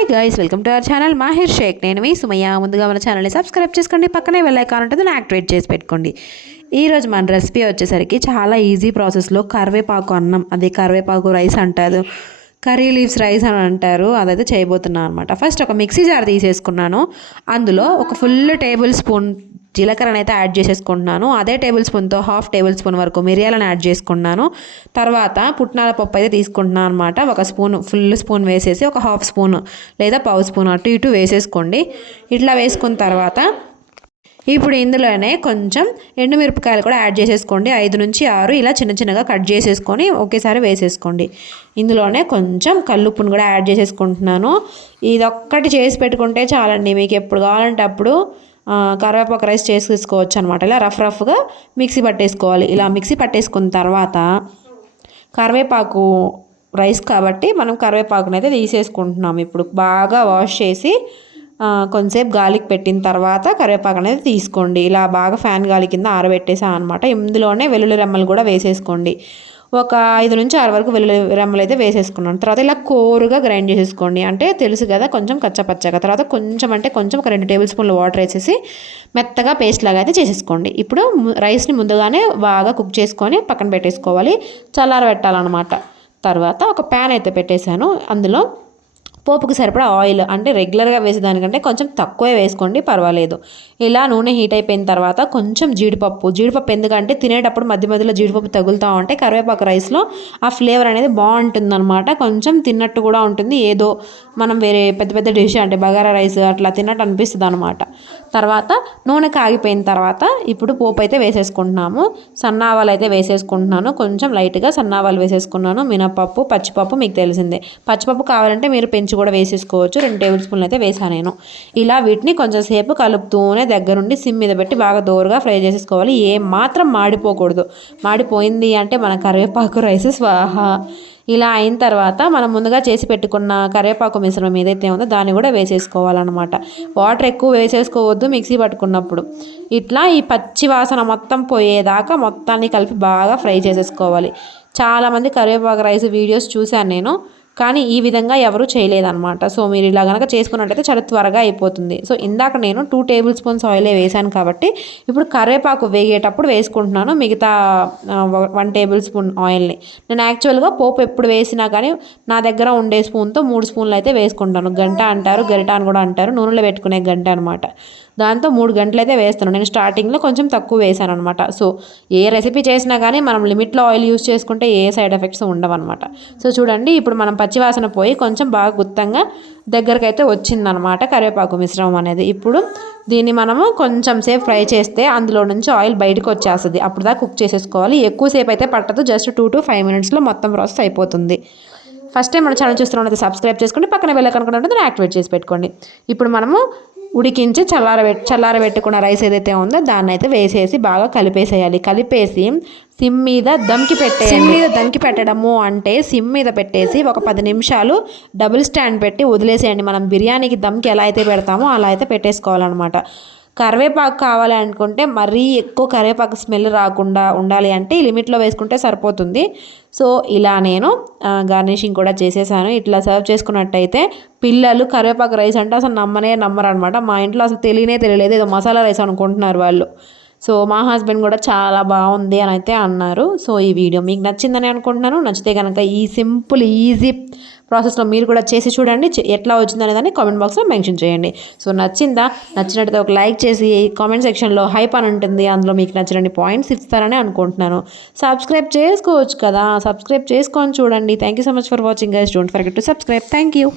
Hi guys welcome to our channel Mahir Shaikh నేను మీ Sumayya. ముందుగా మన ఛానల్ని సబ్స్క్రైబ్ చేసుకోండి. పక్కనే వెళ్ళే ఉంటుంది. యాక్టివేట్ చేసి పెట్టుకోండి. ఈరోజు మన రెసిపీ వచ్చేసరికి చాలా ఈజీ ప్రాసెస్లో కరివేపాకు అన్నం. అదే కరివేపాకు రైస్ అంటారు. కర్రీ లీవ్స్ రైస్ అని అంటారు. అదైతే చేయబోతున్నాను అనమాట ఫస్ట్ ఒక మిక్సీ జార్ తీసేసుకున్నాను. అందులో ఒక ఫుల్ టేబుల్ స్పూన్ జీలకర్రనైతే యాడ్ చేసేసుకుంటున్నాను. అదే టేబుల్ స్పూన్తో హాఫ్ టేబుల్ స్పూన్ వరకు మిరియాలను యాడ్ చేసుకున్నాను. తర్వాత పుట్నాల పప్పు అయితే తీసుకుంటున్నాను అనమాట ఒక స్పూన్ ఫుల్ స్పూన్ వేసేసి ఒక హాఫ్ స్పూన్ లేదా పావు స్పూన్ అటు ఇటు వేసేసుకోండి. ఇట్లా వేసుకున్న తర్వాత ఇప్పుడు ఇందులోనే కొంచెం ఎండుమిరపకాయలు కూడా యాడ్ చేసేసుకోండి. ఐదు నుంచి ఆరు ఇలా చిన్న చిన్నగా కట్ చేసేసుకొని ఒకేసారి వేసేసుకోండి. ఇందులోనే కొంచెం కల్లుప్పును కూడా యాడ్ చేసేసుకుంటున్నాను. ఇది ఒక్కటి చేసి పెట్టుకుంటే చాలండి. మీకు ఎప్పుడు కావాలంటే అప్పుడు కరివేపాకు రైస్ చేసేసుకోవచ్చు అనమాట ఇలా రఫ్ రఫ్గా మిక్సీ పట్టేసుకోవాలి. ఇలా మిక్సీ పట్టేసుకున్న తర్వాత కరివేపాకు రైస్ కాబట్టి మనం కరివేపాకునైతే అయితే తీసేసుకుంటున్నాం. ఇప్పుడు బాగా వాష్ చేసి కొంతసేపు గాలికి పెట్టిన తర్వాత కరివేపాకు అనేది తీసుకోండి. ఇలా బాగా ఫ్యాన్ గాలి కింద ఆరబెట్టేసా అనమాట ఇందులోనే వెల్లుల్లి రెమ్మలు కూడా వేసేసుకోండి. ఒక ఐదు నుంచి ఆరు వరకు వెల్లుల్లి రెమ్మలు అయితే వేసేసుకున్నాను. తర్వాత ఇలా కోరుగా గ్రైండ్ చేసేసుకోండి. అంటే తెలుసు కదా కొంచెం కచ్చపచ్చగా. తర్వాత కొంచెం అంటే కొంచెం ఒక రెండు టేబుల్ స్పూన్లు వాటర్ వేసేసి మెత్తగా పేస్ట్ లాగా అయితే చేసేసుకోండి. ఇప్పుడు రైస్ని ముందుగానే బాగా కుక్ చేసుకొని పక్కన పెట్టేసుకోవాలి. చల్లార పెట్టాలన్నమాట తర్వాత ఒక ప్యాన్ అయితే పెట్టేశాను. అందులో పోపుకి సరిపడా ఆయిల్ అంటే రెగ్యులర్గా వేసేదానికంటే కొంచెం తక్కువే వేసుకోండి పర్వాలేదు. ఇలా నూనె హీట్ అయిపోయిన తర్వాత కొంచెం జీడిపప్పు జీడిపప్పు ఎందుకంటే తినేటప్పుడు మధ్య మధ్యలో జీడిపప్పు తగులుతూ ఉంటే కరివేపాకు రైస్లో ఆ ఫ్లేవర్ అనేది బాగుంటుంది అనమాట కొంచెం తిన్నట్టు కూడా ఉంటుంది. ఏదో మనం వేరే పెద్ద పెద్ద డిష్ అంటే బగారా రైస్ అట్లా తిన్నట్టు అనిపిస్తుంది అనమాట తర్వాత నూనె కాగిపోయిన తర్వాత ఇప్పుడు పోపు అయితే వేసేసుకుంటున్నాము సన్నావాలు అయితే వేసేసుకుంటున్నాను. కొంచెం లైట్గా సన్నావాలు వేసేసుకున్నాను. మినపప్పు పచ్చిపప్పు మీకు తెలిసిందే. పచ్చిపప్పు కావాలంటే మీరు పెంచు కూడా వేసేసుకోవచ్చు. రెండు టేబుల్ స్పూన్లు అయితే వేసాను నేను. ఇలా వీటిని కొంచెం సేపు కలుపుతూనే దగ్గరుండి సిమ్ మీద పెట్టి బాగా దోరగా ఫ్రై చేసేసుకోవాలి. ఏ మాత్రం మాడిపోకూడదు. మాడిపోయింది అంటే మన కరివేపాకు రైస్. స్వాహా. ఇలా అయిన తర్వాత మనం ముందుగా చేసి పెట్టుకున్న కరివేపాకు మిశ్రమం ఏదైతే ఉందో దాన్ని కూడా వేసేసుకోవాలన్నమాట. వాటర్ ఎక్కువ వేసేసుకోవద్దు మిక్సీ పట్టుకున్నప్పుడు. ఇట్లా ఈ పచ్చి వాసన మొత్తం పోయేదాకా మొత్తాన్ని కలిపి బాగా ఫ్రై చేసేసుకోవాలి. చాలామంది కరివేపాకు రైస్ వీడియోస్ చూశాను నేను. కానీ ఈ విధంగా ఎవరు చేయలేదన్నమాట. సో మీరు ఇలా కనుక చేసుకున్నట్టయితే చాలా త్వరగా అయిపోతుంది. సో ఇందాక నేను టూ టేబుల్ స్పూన్స్ ఆయిలే వేసాను కాబట్టి ఇప్పుడు కరివేపాకు వేగేటప్పుడు వేసుకుంటున్నాను. మిగతా వన్ టేబుల్ స్పూన్ ఆయిల్ని నేను యాక్చువల్గా పోపు ఎప్పుడు వేసినా కానీ నా దగ్గర ఉండే స్పూన్తో మూడు స్పూన్లు అయితే వేసుకుంటాను. గంట అంటారు గరిట అని కూడా అంటారు. నూనెలో పెట్టుకునే గంట అనమాట దాంతో మూడు గంటలు అయితే వేస్తాను నేను స్టార్టింగ్లో కొంచెం తక్కువ వేసాను అనమాట సో ఏ రెసిపీ చేసినా కానీ మనం లిమిట్లో ఆయిల్ యూస్ చేసుకుంటే ఏ సైడ్ ఎఫెక్ట్స్ ఉండవన్నమాట. సో చూడండి ఇప్పుడు మనం పచ్చివాసన పోయి కొంచెం బాగా గుత్తంగా దగ్గరకు అయితే వచ్చిందనమాట కరివేపాకు మిశ్రమం అనేది. ఇప్పుడు దీన్ని మనము కొంచెం సేపు ఫ్రై చేస్తే అందులో నుంచి ఆయిల్ బయటకు వచ్చేస్తుంది. అప్పుడు దాకా కుక్ చేసేసుకోవాలి. ఎక్కువసేపు అయితే పట్టదు. జస్ట్ టూ టు ఫైవ్ మినిట్స్లో మొత్తం ప్రాసెస్ అయిపోతుంది. ఫస్ట్ టైం మన ఛానల్ చూస్తున్నది సబ్స్క్రైబ్ చేసుకోండి పక్కన వెళ్ళకనుకుంటే యాక్టివేట్ చేసి పెట్టుకోండి. ఇప్పుడు మనము ఉడికించి చల్లారబెట్టి చల్లారబెట్టుకున్న రైస్ ఏదైతే ఉందో దాన్ని అయితే వేసేసి బాగా కలిపేసేయాలి. కలిపేసి సిమ్ మీద దమ్కి పెట్టే సిమ్ మీద దమ్కి పెట్టడము అంటే సిమ్ మీద పెట్టేసి ఒక పది నిమిషాలు డబుల్ స్టాండ్ పెట్టి వదిలేసేయండి. మనం బిర్యానీకి దమ్కి ఎలా అయితే పెడతామో అలా అయితే పెట్టేసుకోవాలన్నమాట. కరివేపాకు కావాలి అనుకుంటే మరీ ఎక్కువ కరివేపాకు స్మెల్ రాకుండా ఉండాలి అంటే లిమిట్లో వేసుకుంటే సరిపోతుంది. సో ఇలా నేను గార్నిషింగ్ కూడా చేసేసాను. ఇట్లా సర్వ్ చేసుకున్నట్టయితే పిల్లలు కరివేపాకు రైస్ అంటే అసలు నమ్మనే నమ్మరు అనమాట మా ఇంట్లో అసలు తెలియనే తెలియలేదు. ఏదో మసాలా రైస్ అనుకుంటున్నారు వాళ్ళు. సో మా హస్బెండ్ కూడా చాలా బాగుంది అని అయితే అన్నారు. సో ఈ వీడియో మీకు నచ్చిందని అనుకుంటున్నాను. నచ్చితే కనుక ఈ సింపుల్ ఈజీ ప్రాసెస్లో మీరు కూడా చేసి చూడండి. ఎట్లా వచ్చిందనే దాన్ని కామెంట్ బాక్స్లో మెన్షన్ చేయండి. సో నచ్చిందా? నచ్చినట్టు ఒక లైక్ చేసి కామెంట్ సెక్షన్లో హైప్ అని ఉంటుంది. అందులో మీకు నచ్చినన్ని పాయింట్స్ ఇస్తారని అనుకుంటున్నాను. సబ్స్క్రైబ్ చేసుకోవచ్చు కదా? సబ్స్క్రైబ్ చేసుకొని చూడండి. Thank you so much for watching guys. Don't forget to subscribe. Thank you.